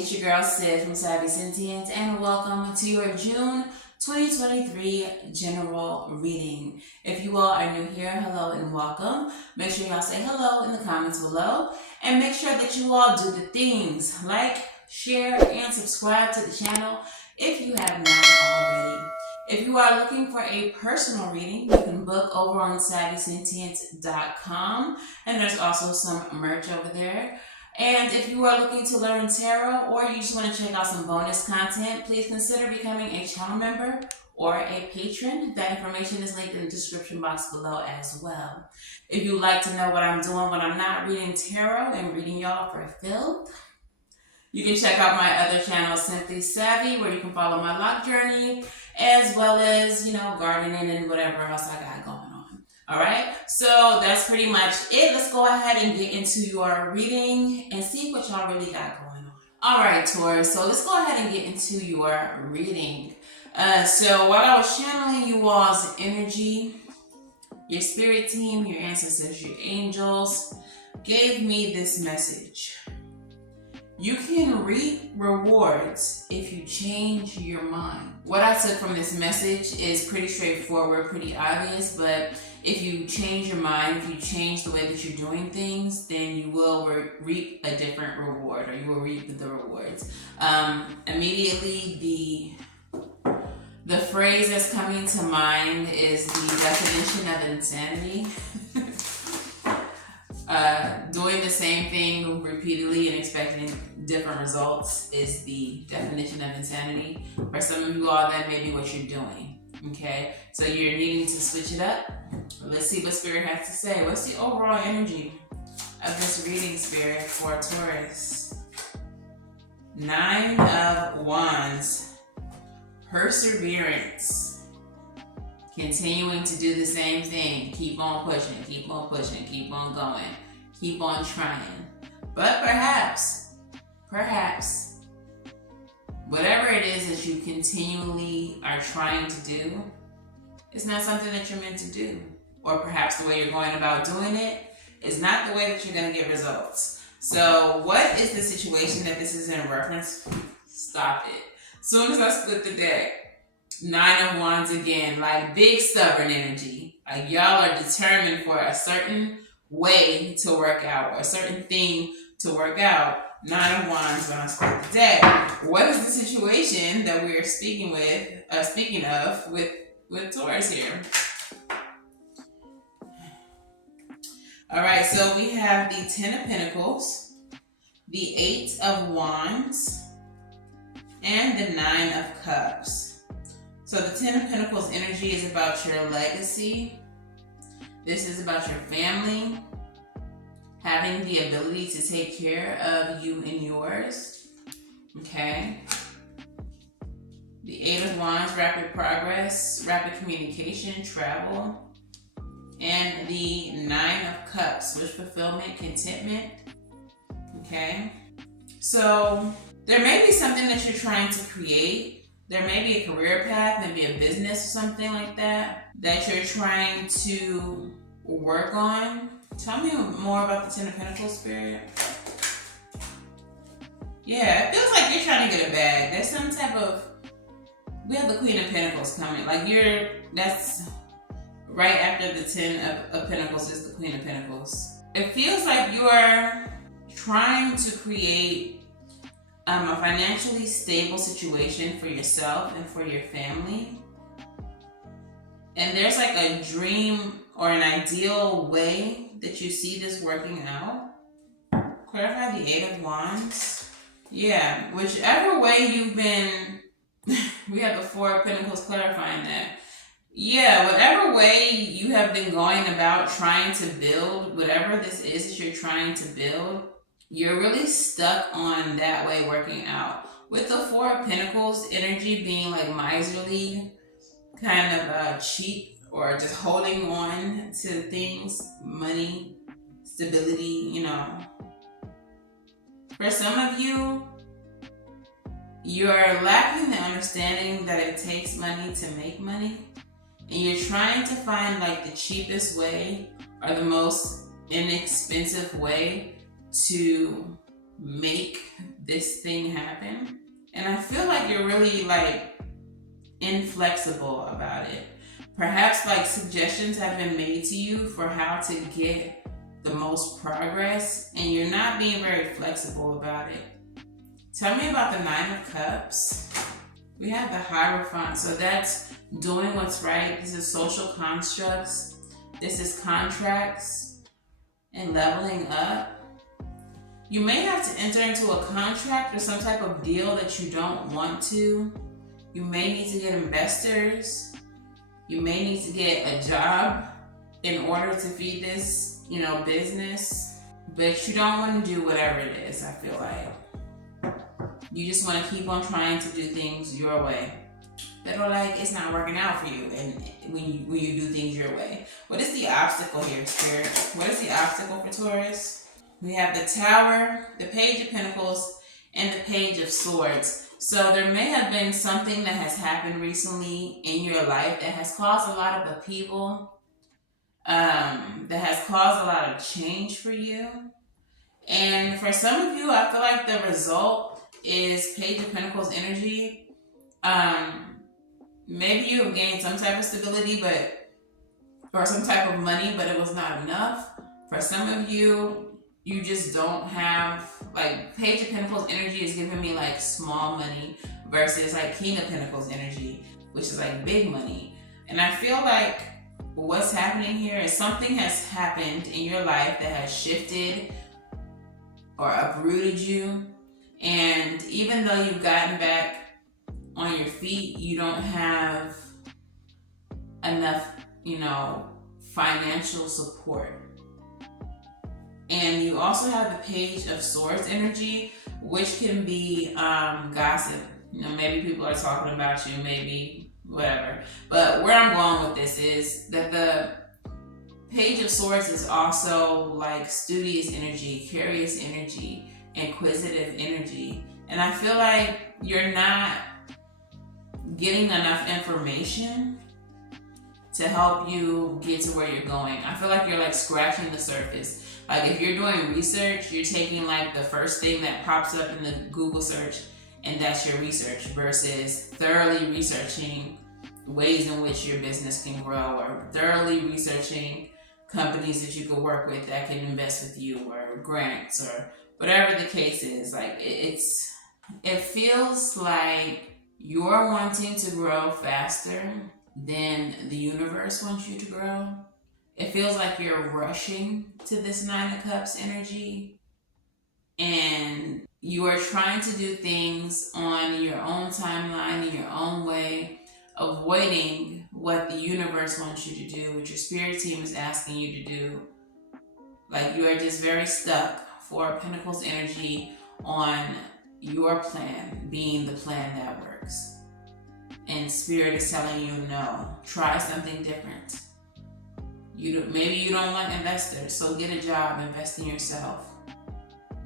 it's your girl Sid from Savy, Sentient, and welcome to your June 2023 general reading. If you all are new here, hello and welcome. Make sure y'all say hello in the comments below, and make sure that you all do the things like, share, and subscribe to the channel if you have not already. If you are looking for a personal reading, you can book over on SavySentient.com, and there's also some merch over there. And if you are looking to learn tarot, or you just want to check out some bonus content, please consider becoming a channel member or a patron. That information is linked in the description box below as well. If you'd like to know what I'm doing when I'm not reading tarot and reading y'all for filth, you can check out my other channel, Simply Savvy, where you can follow my lock journey, as well as, gardening and whatever else I got going on. All right, so that's pretty much it. Let's go ahead and get into your reading and see what y'all really got going on. All right, Taurus, so let's go ahead and get into your reading. So while I was channeling you all's energy, your spirit team, your ancestors, your angels gave me this message. You can reap rewards if you change your mind. What I took from this message is pretty straightforward, pretty obvious, but if you change your mind, if you change the way that you're doing things, then you will reap a different reward, or you will reap the rewards. Immediately, the phrase that's coming to mind is the definition of insanity. Doing the same thing repeatedly and expecting different results is the definition of insanity. For some of you all, that may be what you're doing. Okay, so you're needing to switch it up. Let's see what Spirit has to say. What's the overall energy of this reading, Spirit, for Taurus? 9 of Wands. Perseverance. Continuing to do the same thing. Keep on pushing, keep on pushing, keep on going, keep on trying. But perhaps, whatever it is that you continually are trying to do, it's not something that you're meant to do. Or perhaps the way you're going about doing it is not the way that you're going to get results. So what is the situation that this is in reference? Stop it. As soon as I split the deck, 9 of Wands again, like big stubborn energy. Like y'all are determined for a certain way to work out, or a certain thing to work out. 9 of Wands when I split the deck. What is the situation that we are speaking of with Taurus here? All right, so we have the 10 of Pentacles, the 8 of Wands, and the 9 of Cups. So the 10 of Pentacles energy is about your legacy. This is about your family, having the ability to take care of you and yours. Okay. The 8 of Wands, rapid progress, rapid communication, travel. And the 9 of Cups, wish fulfillment, contentment. Okay. So there may be something that you're trying to create. There may be a career path, maybe a business or something like that you're trying to work on. Tell me more about the 10 of Pentacles, Spirit. Yeah, it feels like you're trying to get a bag. There's some type of, we have the Queen of Pentacles coming. Like that's right after the 10 of Pentacles is the Queen of Pentacles. It feels like you're trying to create a financially stable situation for yourself and for your family. And there's like a dream or an ideal way that you see this working out. Clarify the 8 of Wands. Yeah, whichever way you've been, we have the 4 of Pentacles clarifying that. Yeah, whatever way you have been going about trying to build, whatever this is that you're trying to build, you're really stuck on that way working out. With the 4 of Pentacles energy being like miserly, kind of cheap, or just holding on to things, money, stability, For some of you, you're lacking the understanding that it takes money to make money. And you're trying to find like the cheapest way or the most inexpensive way to make this thing happen. And I feel like you're really like inflexible about it. Perhaps like suggestions have been made to you for how to get the most progress, and you're not being very flexible about it. Tell me about the Nine of Cups. We have the Hierophant, so that's doing what's right. This is social constructs. This is contracts and leveling up. You may have to enter into a contract or some type of deal that you don't want to. You may need to get investors. You may need to get a job in order to feed this, business. But you don't want to do whatever it is, I feel like. You just want to keep on trying to do things your way. But it's not working out for you, and when you do things your way. What is the obstacle here, Spirit? What is the obstacle for Taurus? We have the Tower, the Page of Pentacles, and the Page of Swords. So there may have been something that has happened recently in your life that has caused a lot of upheaval, that has caused a lot of change for you. And for some of you, I feel like the result is Page of Pentacles energy. Maybe you have gained some type of stability, or some type of money, but it was not enough. For some of you, you just don't have, Page of Pentacles energy is giving me small money versus King of Pentacles energy, which is big money. And I feel like what's happening here is something has happened in your life that has shifted or uprooted you. And even though you've gotten back on your feet, you don't have enough, financial support. And you also have the Page of Swords energy, which can be gossip. Maybe people are talking about you, maybe whatever. But where I'm going with this is that the Page of Swords is also studious energy, curious energy, inquisitive energy. And I feel like you're not getting enough information to help you get to where you're going. I feel like you're scratching the surface. If you're doing research, you're taking the first thing that pops up in the Google search, and that's your research, versus thoroughly researching ways in which your business can grow, or thoroughly researching companies that you could work with that can invest with you, or grants, or whatever the case is. It feels like you're wanting to grow faster than the universe wants you to grow. It feels like you're rushing to this Nine of Cups energy, and you are trying to do things on your own timeline, in your own way, avoiding what the universe wants you to do, what your spirit team is asking you to do. You are just very stuck for Pentacles energy on your plan being the plan that works. And spirit is telling you, no, try something different. Maybe you don't want investors, so get a job, invest in yourself.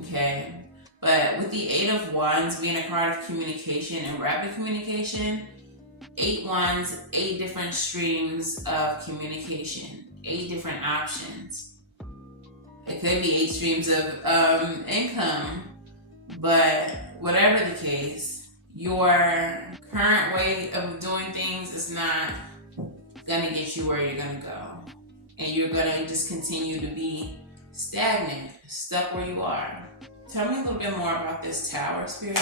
Okay? But with the Eight of Wands being a card of communication and rapid communication, 8 wands, 8 different streams of communication, 8 different options. It could be 8 streams of income, but whatever the case, your current way of doing things is not gonna get you where you're gonna go. And you're gonna just continue to be stagnant, stuck where you are. Tell me a little bit more about this Tower, Spirit.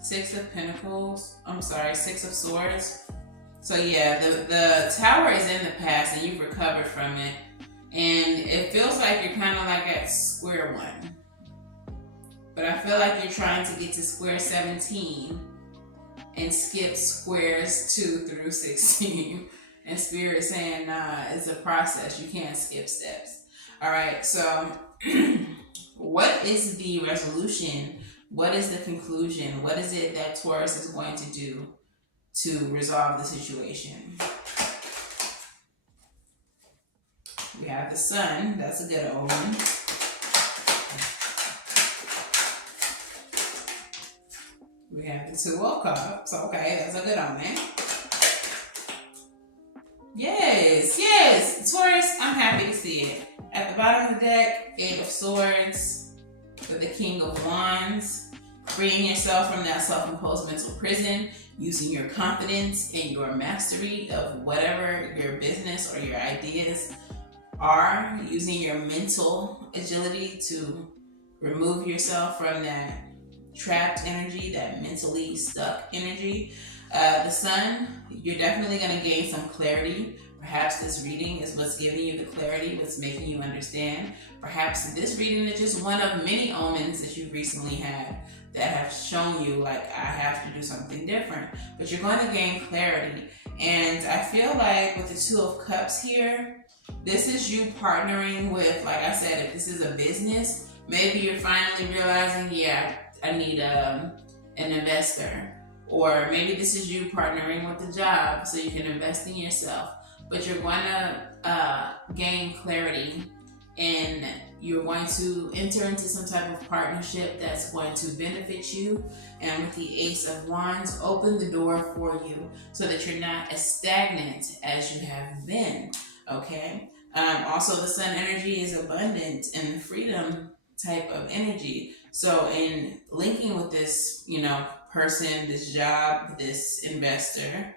Six of Swords. So yeah, the Tower is in the past and you've recovered from it. And it feels like you're kind of at square one. But I feel like you're trying to get to square 17 and skip squares 2 through 16. And Spirit saying, nah, it's a process. You can't skip steps. All right, so what is the resolution? What is the conclusion? What is it that Taurus is going to do to resolve the situation? We have the Sun. That's a good omen. We have the Two of Cups. Okay, that's a good omen. Yes. Taurus, I'm happy to see it. At the bottom of the deck, 8 of Swords with the King of Wands. Freeing yourself from that self-imposed mental prison, using your confidence and your mastery of whatever your business or your ideas are, using your mental agility to remove yourself from that trapped energy, that mentally stuck energy. The Sun, you're definitely going to gain some clarity. Perhaps this reading is what's giving you the clarity, what's making you understand. Perhaps this reading is just one of many omens that you've recently had that have shown you, like, I have to do something different. But you're going to gain clarity. And I feel like with the Two of Cups here, this is you partnering with, like I said, if this is a business, maybe you're finally realizing, yeah, I need an investor. Or maybe this is you partnering with the job so you can invest in yourself. But you're going to gain clarity, and you're going to enter into some type of partnership that's going to benefit you. And with the Ace of Wands, open the door for you so that you're not as stagnant as you have been, okay? Also, the Sun energy is abundant and freedom type of energy. So in linking with this, person, this job, this investor,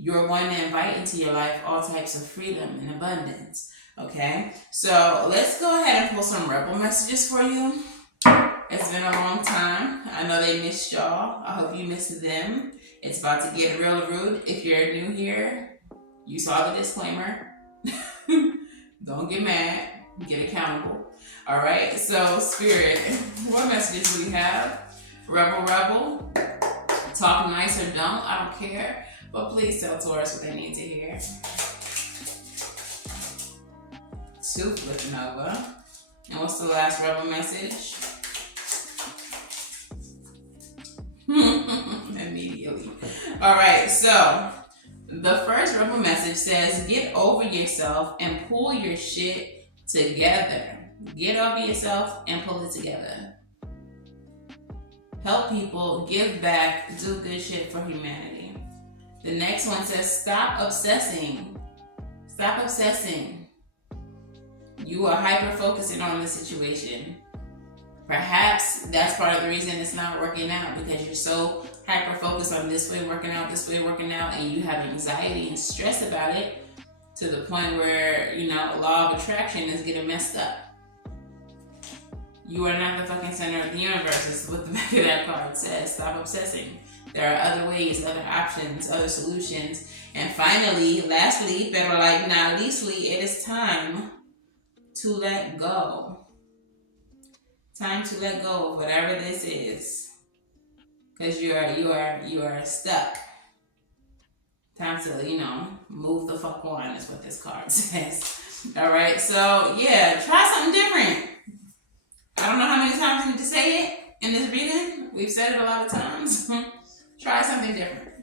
you're going to invite into your life all types of freedom and abundance, okay? So let's go ahead and pull some rebel messages for you. It's been a long time. I know they missed y'all. I hope you missed them. It's about to get real rude. If you're new here, you saw the disclaimer. Don't get mad. Get accountable. All right, so Spirit, what messages do we have? Rebel, talk nice or don't, I don't care. But please tell Taurus what they need to hear. 2 flipping over. And what's the last rebel message? Immediately. All right, so the first rebel message says, get over yourself and pull your shit together. Get over yourself and pull it together. Help people, give back, do good shit for humanity. The next one says, stop obsessing. Stop obsessing. You are hyper-focusing on the situation. Perhaps that's part of the reason it's not working out, because you're so hyper-focused on this way working out, and you have anxiety and stress about it to the point where, law of attraction is getting messed up. You are not the fucking center of the universe, is what the back of that card says. Stop obsessing. There are other ways, other options, other solutions. And finally, lastly, but not leastly, it is time to let go. Time to let go of whatever this is. Because you are stuck. Time to, move the fuck on is what this card says. All right, so yeah, try something different. I don't know how many times I need to say it in this reading. We've said it a lot of times. Try something different.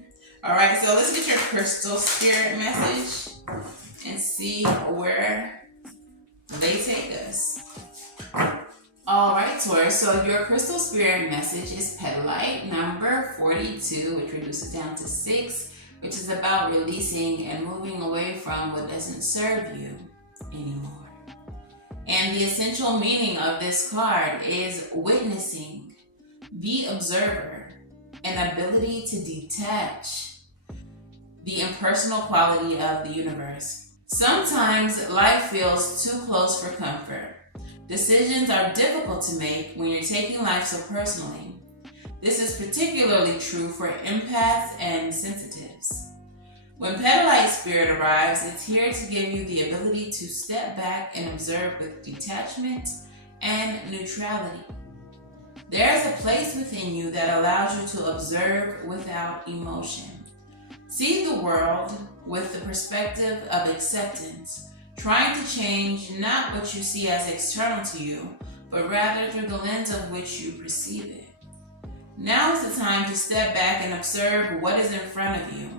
All right, so let's get your crystal spirit message and see where they take us. All right, Taurus, so your crystal spirit message is petalite number 42, which reduces down to 6, which is about releasing and moving away from what doesn't serve you anymore. And the essential meaning of this card is witnessing, the observer, an ability to detach, the impersonal quality of the universe. Sometimes life feels too close for comfort. Decisions are difficult to make when you're taking life so personally. This is particularly true for empaths and sensitives. When Petalite Spirit arrives, it's here to give you the ability to step back and observe with detachment and neutrality. There's a place within you that allows you to observe without emotion. See the world with the perspective of acceptance, trying to change not what you see as external to you, but rather through the lens of which you perceive it. Now is the time to step back and observe what is in front of you.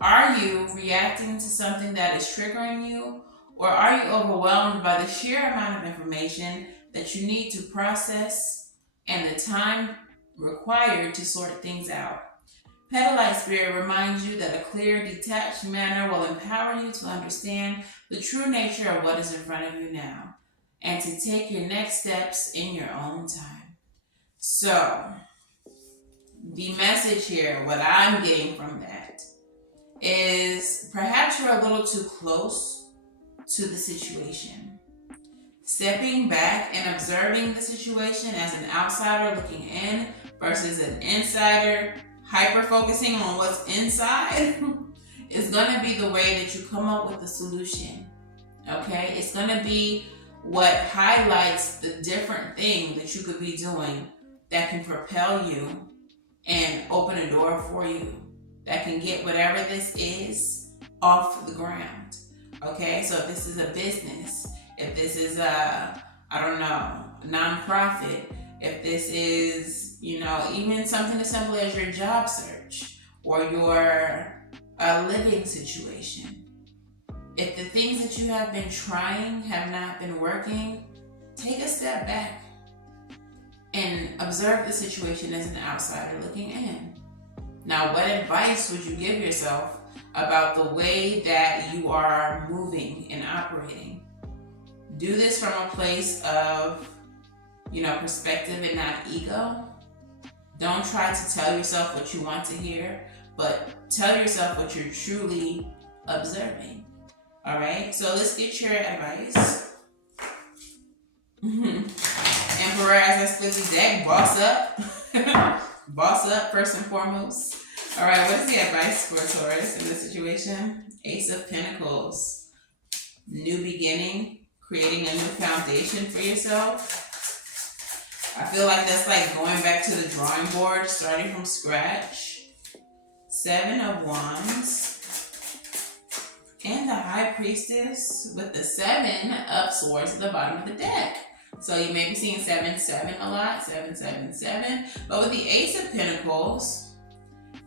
Are you reacting to something that is triggering you, or are you overwhelmed by the sheer amount of information that you need to process and the time required to sort things out? Petalite Spirit reminds you that a clear, detached manner will empower you to understand the true nature of what is in front of you now and to take your next steps in your own time. So, the message here, what I'm getting from that, is perhaps you're a little too close to the situation. Stepping back and observing the situation as an outsider looking in versus an insider hyper-focusing on what's inside is going to be the way that you come up with the solution, okay? It's going to be what highlights the different thing that you could be doing that can propel you and open a door for you, that can get whatever this is off the ground, okay? So if this is a business, if this is a, nonprofit, if this is, even something as simple as your job search or your living situation. If the things that you have been trying have not been working, take a step back and observe the situation as an outsider looking in. Now, what advice would you give yourself about the way that you are moving and operating? Do this from a place of, perspective and not ego. Don't try to tell yourself what you want to hear, but tell yourself what you're truly observing. All right, so let's get your advice. Emperor, as I split the deck, boss up. Boss up first and foremost. All right, what is the advice for Taurus in this situation? Ace of Pentacles. New beginning, creating a new foundation for yourself. I feel like that's like going back to the drawing board, starting from scratch. 7 of Wands. And the High Priestess with the 7 of Swords at the bottom of the deck. So you may be seeing 7-7 a lot, 7-7-7. But with the Ace of Pentacles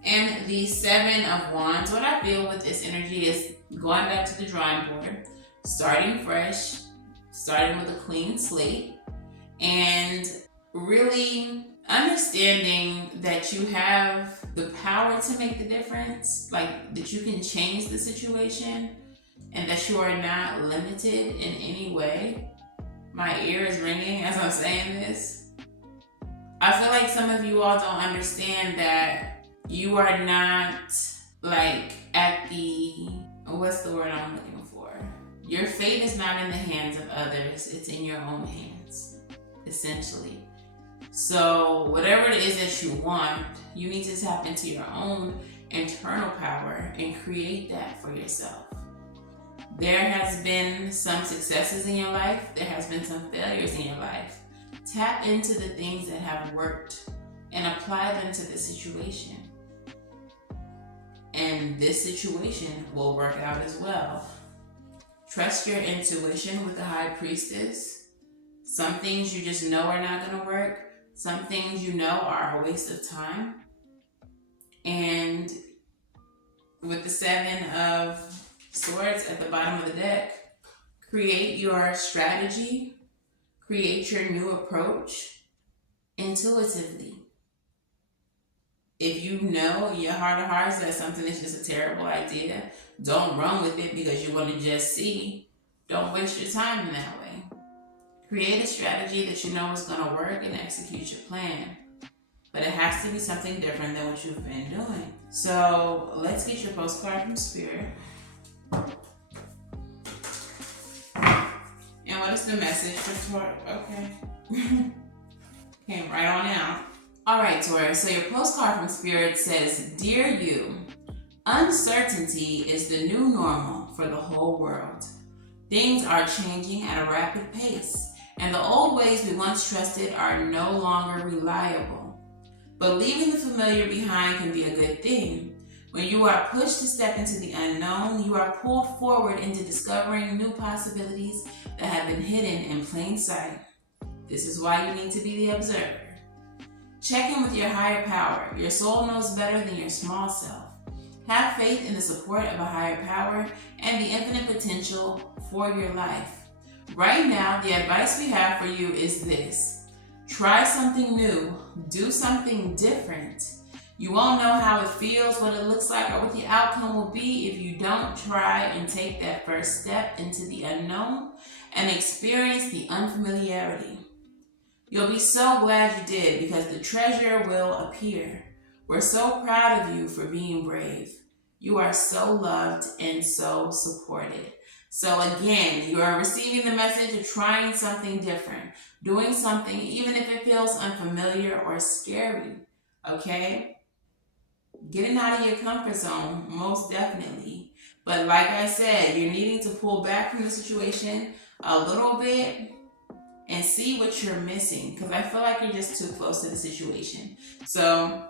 and the 7 of Wands, what I feel with this energy is going back to the drawing board, starting fresh, starting with a clean slate, and really understanding that you have the power to make the difference, like that you can change the situation and that you are not limited in any way. My ear is ringing as I'm saying this. I feel like some of you all don't understand that you are not like at the, what's the word I'm looking for? Your fate is not in the hands of others, it's in your own hands, essentially. So whatever it is that you want, you need to tap into your own internal power and create that for yourself. There has been some successes in your life. There has been some failures in your life. Tap into the things that have worked and apply them to the situation. And this situation will work out as well. Trust your intuition with the High Priestess. Some things you just know are not going to work. Some things you know are a waste of time. And with the 7 of Swords at the bottom of the deck, create your strategy, create your new approach intuitively. If you know in your heart of hearts that something is just a terrible idea, don't run with it because you want to just see. Don't waste your time in that way. Create a strategy that you know is going to work and execute your plan. But it has to be something different than what you've been doing. So let's get your postcard from Spirit. And what is the message for Taurus? Okay. Came right on out. All right, Taurus. So your postcard from Spirit says, Dear you, uncertainty is the new normal for the whole world. Things are changing at a rapid pace, and the old ways we once trusted are no longer reliable. But leaving the familiar behind can be a good thing. When you are pushed to step into the unknown, you are pulled forward into discovering new possibilities that have been hidden in plain sight. This is why you need to be the observer. Check in with your higher power. Your soul knows better than your small self. Have faith in the support of a higher power and the infinite potential for your life. Right now, the advice we have for you is this. Try something new. Do something different. You won't know how it feels, what it looks like, or what the outcome will be if you don't try and take that first step into the unknown and experience the unfamiliarity. You'll be so glad you did because the treasure will appear. We're so proud of you for being brave. You are so loved and so supported. So again, you are receiving the message of trying something different, doing something even if it feels unfamiliar or scary, okay? Getting out of your comfort zone, most definitely. But like I said, you're needing to pull back from the situation a little bit and see what you're missing, because I feel like you're just too close to the situation. So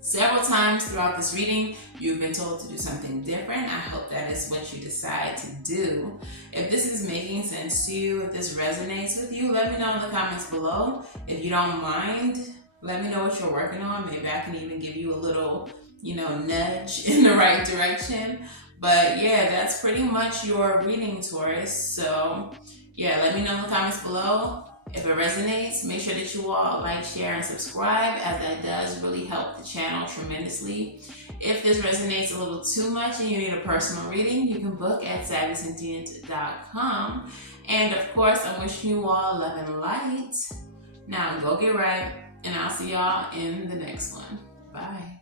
several times throughout this reading, you've been told to do something different. I hope that is what you decide to do. If this is making sense to you, if this resonates with you, let me know in the comments below. If you don't mind, let me know what you're working on. Maybe I can even give you a little, nudge in the right direction. But yeah, that's pretty much your reading, Taurus. So yeah, let me know in the comments below. If it resonates, make sure that you all like, share, and subscribe, as that does really help the channel tremendously. If this resonates a little too much and you need a personal reading, you can book at SavySentient.com. And of course, I'm wishing you all love and light. Now go get right, and I'll see y'all in the next one. Bye.